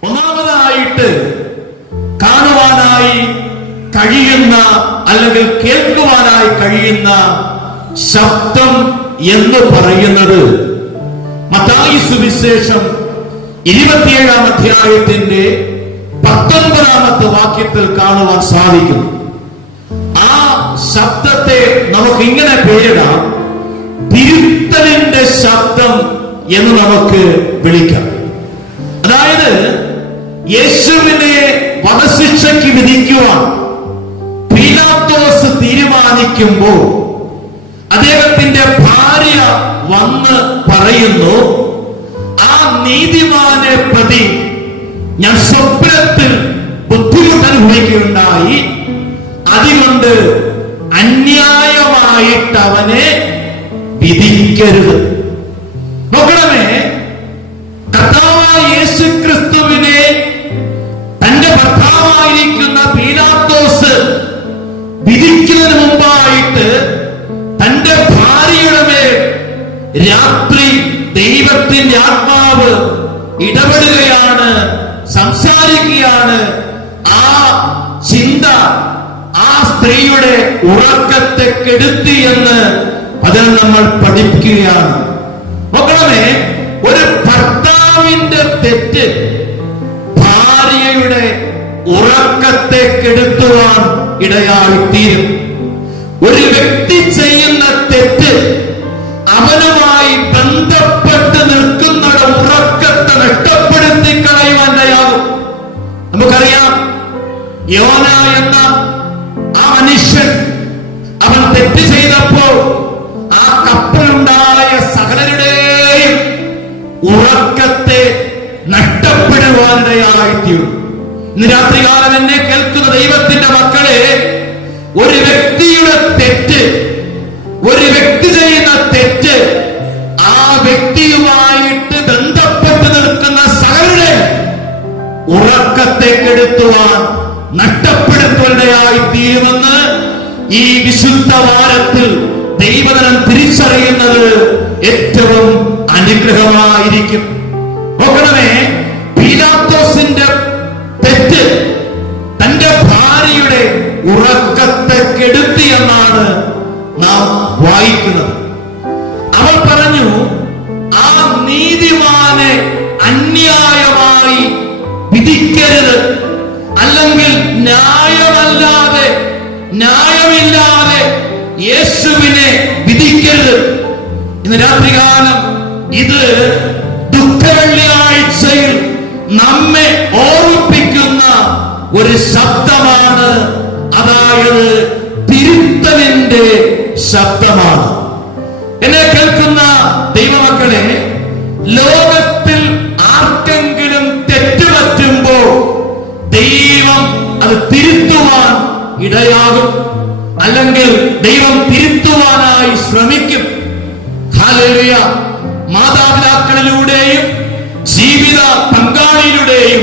ഒന്നാമതായിട്ട് കാണുവാനായി കഴിയുന്ന അല്ലെങ്കിൽ കേൾക്കുവാനായി കഴിയുന്ന ശബ്ദം എന്ന് പറയുന്നത് മത്തായി സുവിശേഷം ഇരുപത്തിയേഴാം അധ്യായത്തിന്റെ പത്തൊൻപതാമത്തെ വാക്യത്തിൽ കാണുവാൻ സാധിക്കും ആ ശബ്ദത്തെ നമുക്ക് ഇങ്ങനെ പേരിടാം തിരുത്തലിന്റെ ശബ്ദം എന്ന് നമുക്ക് വിളിക്കാം. അതായത് യേശുവിനെ വധശിക്ഷയ്ക്ക് വിധിക്കുവാൻ പീലാത്തോസ് തീരുമാനിക്കുമ്പോൾ അദ്ദേഹത്തിന്റെ ഭാര്യ വന്ന് പറയുന്നു ആ നീതിമാനെ പ്രതി ഞാൻ സ്വപ്നത്തിൽ ബുദ്ധിമുട്ട് അനുഭവിക്കുകയുണ്ടായി അതുകൊണ്ട് അന്യായമായിട്ട് അവനെ വിധിക്കരുത്. നോക്കണമേ കർത്താവായ യേശു ക്രിസ്തുവിനെ തന്റെ ഭർത്താവായിരിക്കുന്ന പീലാത്തോസ് വിധിക്കുന്നതിന് മുമ്പായിട്ട് തന്റെ ഭാര്യയുടെ മേൽ രാത്രി ദൈവത്തിന്റെ ആത്മാവ് ഇടപെടുകയാണ് സംസാരിക്കുകയാണ്. ആ ചിന്ത ആ സ്ത്രീയുടെ ഉറക്കത്തെ കെടുത്തി എന്ന് അതിൽ നമ്മൾ പഠിക്കുകയാണ്. നോക്കണമേ ഒരു ഭർത്താവിന്റെ തെറ്റ് ഭാര്യയുടെ ഉറക്കത്തെ കെടുത്തുവാൻ ഇടയായിത്തീരും ഒരു വ്യക്തി ചെയ്യുന്ന തെറ്റ് അവനുമായി ബന്ധപ്പെട്ട് നിൽക്കുന്ന ഉറക്കത്തെ നഷ്ടപ്പെടുത്തി കളയുവാനാകും നമുക്കറിയാം യോന എന്ന ഉറക്കത്തെ നഷ്ടപ്പെടുവാനിടയായിത്തീരും. ഇന്ന് രാത്രികാലം എന്നെ കേൾക്കുന്ന ദൈവത്തിന്റെ മക്കളെ ഒരു വ്യക്തിയുടെ തെറ്റ് ഒരു വ്യക്തി ചെയ്യുന്ന തെറ്റ് ആ വ്യക്തിയുമായിട്ട് ബന്ധപ്പെട്ട് നിൽക്കുന്ന സകലരുടെ ഉറക്കത്തെ കെടുത്തുവാൻ നഷ്ടപ്പെടുത്തുവാനിടയായി തീരുമെന്ന് ഈ വിശുദ്ധ വാരത്തിൽ ദൈവതനം തിരിച്ചറിയുന്നത് ഏറ്റവും അനുഗ്രഹമായിരിക്കും. തന്റെ ഭാര്യയുടെ ഉറക്കത്തെ കെടുത്തി എന്നാണ് നാം വായിക്കുന്നത്. അവൾ പറഞ്ഞു ആ നീതിമാനെ അന്യായമായി വിധിക്കരുത്. അല്ലെങ്കിൽ ന്യായമല്ലാതെ ന്യായമില്ലാതെ യേശുവിനെ വിധിക്കരുത്. ഇന്ന് രാത്രികാലം ഇത് ദുഃഖവെള്ളിയാഴ്ചയിൽ നമ്മെ ഓർമ്മിപ്പിക്കുന്ന ഒരു ശബ്ദമാണ്. അതായത് തിരുത്തലിന്റെ ശബ്ദമാണ്. എന്നെ കേൾക്കുന്ന ദൈവമക്കളെ ലോകത്തിൽ ആർക്കെങ്കിലും തെറ്റുപറ്റുമ്പോൾ ദൈവം അത് തിരുത്തുവാൻ ഇടയാകും. അല്ലെങ്കിൽ ദൈവം തിരുത്തുവാനായി ശ്രമിക്കും. മാതാപിതാക്കളിലൂടെയും ജീവിത പങ്കാളിയിലൂടെയും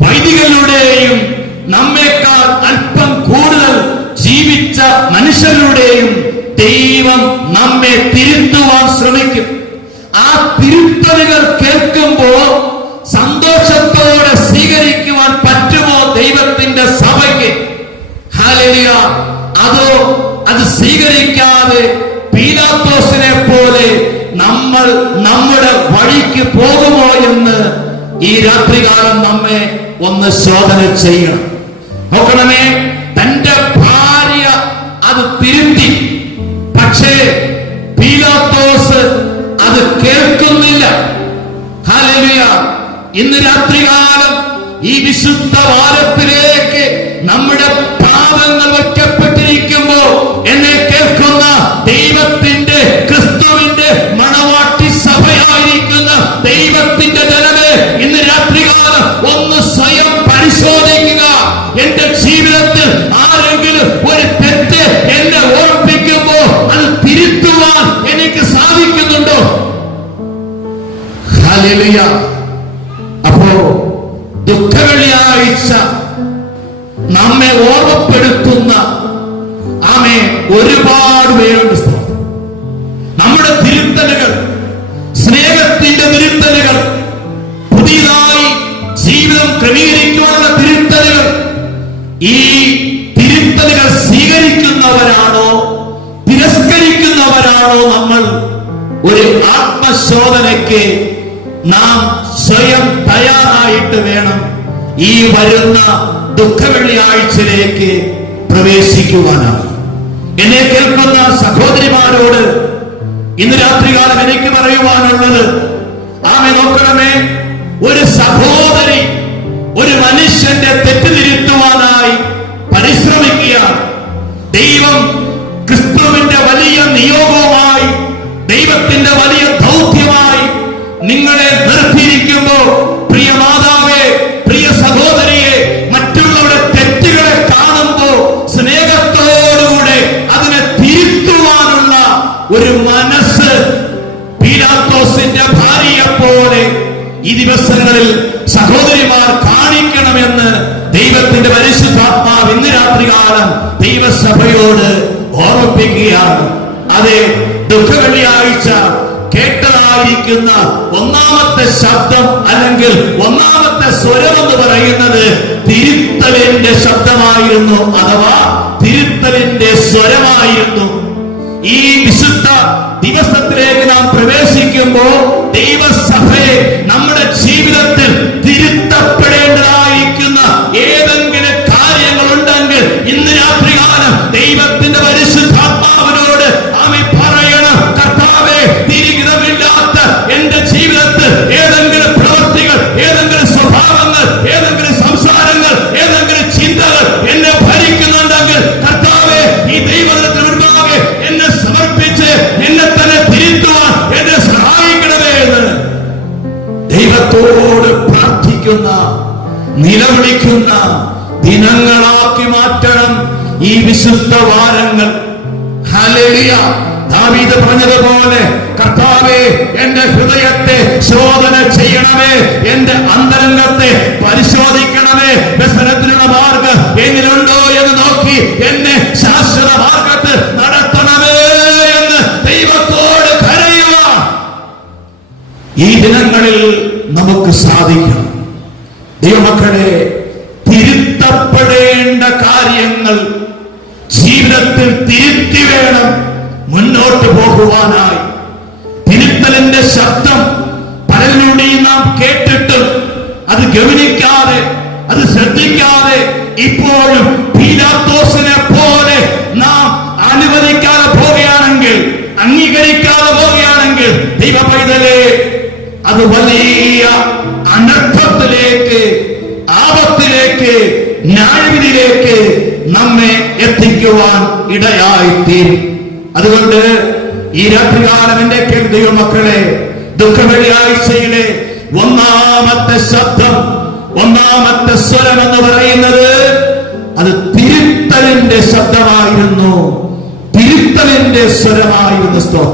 വൈദികരിലൂടെയും നമ്മേക്കാൾ അല്പം കൂടുതൽ ജീവിച്ച മനുഷ്യരുടെയും ദൈവം നമ്മെ തിരുത്തുവാൻ ശ്രമിക്കും. ആ തിരുത്തലുകൾ കേൾക്കുമ്പോൾ സന്തോഷത്തോടെ സ്വീകരിക്കുവാൻ പറ്റുമോ ദൈവത്തിന്റെ സഭയ്ക്ക്? അതോ അത് സ്വീകരിക്കാതെ പീലാത്തോസിനെ പോലെ നമ്മൾ നമ്മുടെ വഴിക്ക് പോകുമോ എന്ന് ഈ രാത്രികാലം നമ്മെ ഒന്ന് ശോധന ചെയ്യണം. നോക്കണമേ തന്റെ ഭാര്യ അത് തിരുത്തി. പക്ഷേ പീലാത്തോസ് അത് കേൾക്കുന്നില്ല. ഇന്ന് രാത്രികാലം ഈ വിശുദ്ധ അപ്പോ ദുഃഖവെള്ളിയാഴ്ച നമ്മെ ഓർമ്മപ്പെടുത്തുന്ന ആമെ ഒരുപാട് പേരുണ്ട് നമ്മുടെ തിരുത്തലുകൾ സ്നേഹത്തിന്റെ തിരുത്തലുകൾ പുതിയതായി ജീവിതം ക്രമീകരിക്കുവാനുള്ള തിരുത്തലുകൾ ഈ തിരുത്തലുകൾ സ്വീകരിക്കുന്നവരാണോ തിരസ്കരിക്കുന്നവരാണോ നമ്മൾ ഒരു ആത്മശോധനയ്ക്ക് നാം സ്വയം തയ്യാറായിട്ട് വേണം ഈ വരുന്ന ദുഃഖവെള്ളിയാഴ്ചയിലേക്ക് പ്രവേശിക്കുവാനാണ്. എന്നെ കേൾക്കുന്ന സഹോദരിമാരോട് ഇന്ന് രാത്രികാലം എനിക്ക് പറയുവാനുള്ളത് ആമെ നോക്കണമേ ഒരു സഹോദരി ഒരു മനുഷ്യന്റെ തെറ്റ് രാത്രികാലം ദൈവസഭയോട് ഓർമ്മിപ്പിക്കുകയാണ്. അതെ ദുഃഖവെള്ളിയാഴ്ച കേട്ടതായിരിക്കുന്ന ഒന്നാമത്തെ ശബ്ദം അല്ലെങ്കിൽ ഒന്നാമത്തെ സ്വരം എന്ന് പറയുന്നത് തിരുത്തലിന്റെ ശബ്ദമായിരുന്നു അഥവാ തിരുത്തലിന്റെ സ്വരമായിരുന്നു. ഈ വിശുദ്ധ ദിവസത്തിലേക്ക് നാം പ്രവേശിക്കുമ്പോൾ ദൈവസഭയെ നമ്മുടെ ജീവിതത്തിൽ തിരുത്തപ്പെടേണ്ടതായിരിക്കുന്ന ഈ വിശുദ്ധ വാരങ്ങൾ. ദാവീദ് പറഞ്ഞതുപോലെ കർത്താവെ എന്റെ ഹൃദയത്തെ ശോധന ചെയ്യണമേ എന്റെ അന്തരംഗത്തെ പരിശോധിക്കണമേ വ്യസനത്തിനുള്ള മാർഗം എങ്ങനെയുണ്ടോ എന്ന് നോക്കി എന്നെ ശാശ്വത മാർഗത്തിൽ നടത്തണമേ എന്ന് ദൈവത്തോട് കരയുക. ഈ ദിനങ്ങളിൽ നമുക്ക് സാധിക്കണം. ദൈവമക്കളെ മുന്നോട്ട് പോകുവാനായി. തിരുത്തലിന്റെ ശബ്ദം പലരിലൂടെ നാം കേട്ടിട്ട് അത് ഗവനിക്കാതെ അത് ശ്രദ്ധിക്കാതെ ഇപ്പോഴും പീലാത്തോസിനെ പോലെ നാം അനുവദിക്കാതെ പോവുകയാണെങ്കിൽ അംഗീകരിക്കാതെ പോവുകയാണെങ്കിൽ ദൈവ പൈതലേ അത് വലിയ അനർത്ഥത്തിലേക്ക് ആപത്തിലേക്ക് ന്യായവിധിയിലേക്ക് നമ്മെ എത്തിക്കുവാൻ ഇടയായി തീരും അതുകൊണ്ട് ഈ രാത്രികാലം എന്റെ കേൾക്കുക മക്കളെ ദുഃഖവെള്ളിയാഴ്ചയിലെ ഒന്നാമത്തെ ശബ്ദം ഒന്നാമത്തെ സ്വരം എന്ന് പറയുന്നത് അത് തിരുത്തലിന്റെ ശബ്ദമായിരുന്നു. തിരുത്തലിന്റെ സ്വരമായിരുന്നു സ്തോത്രം.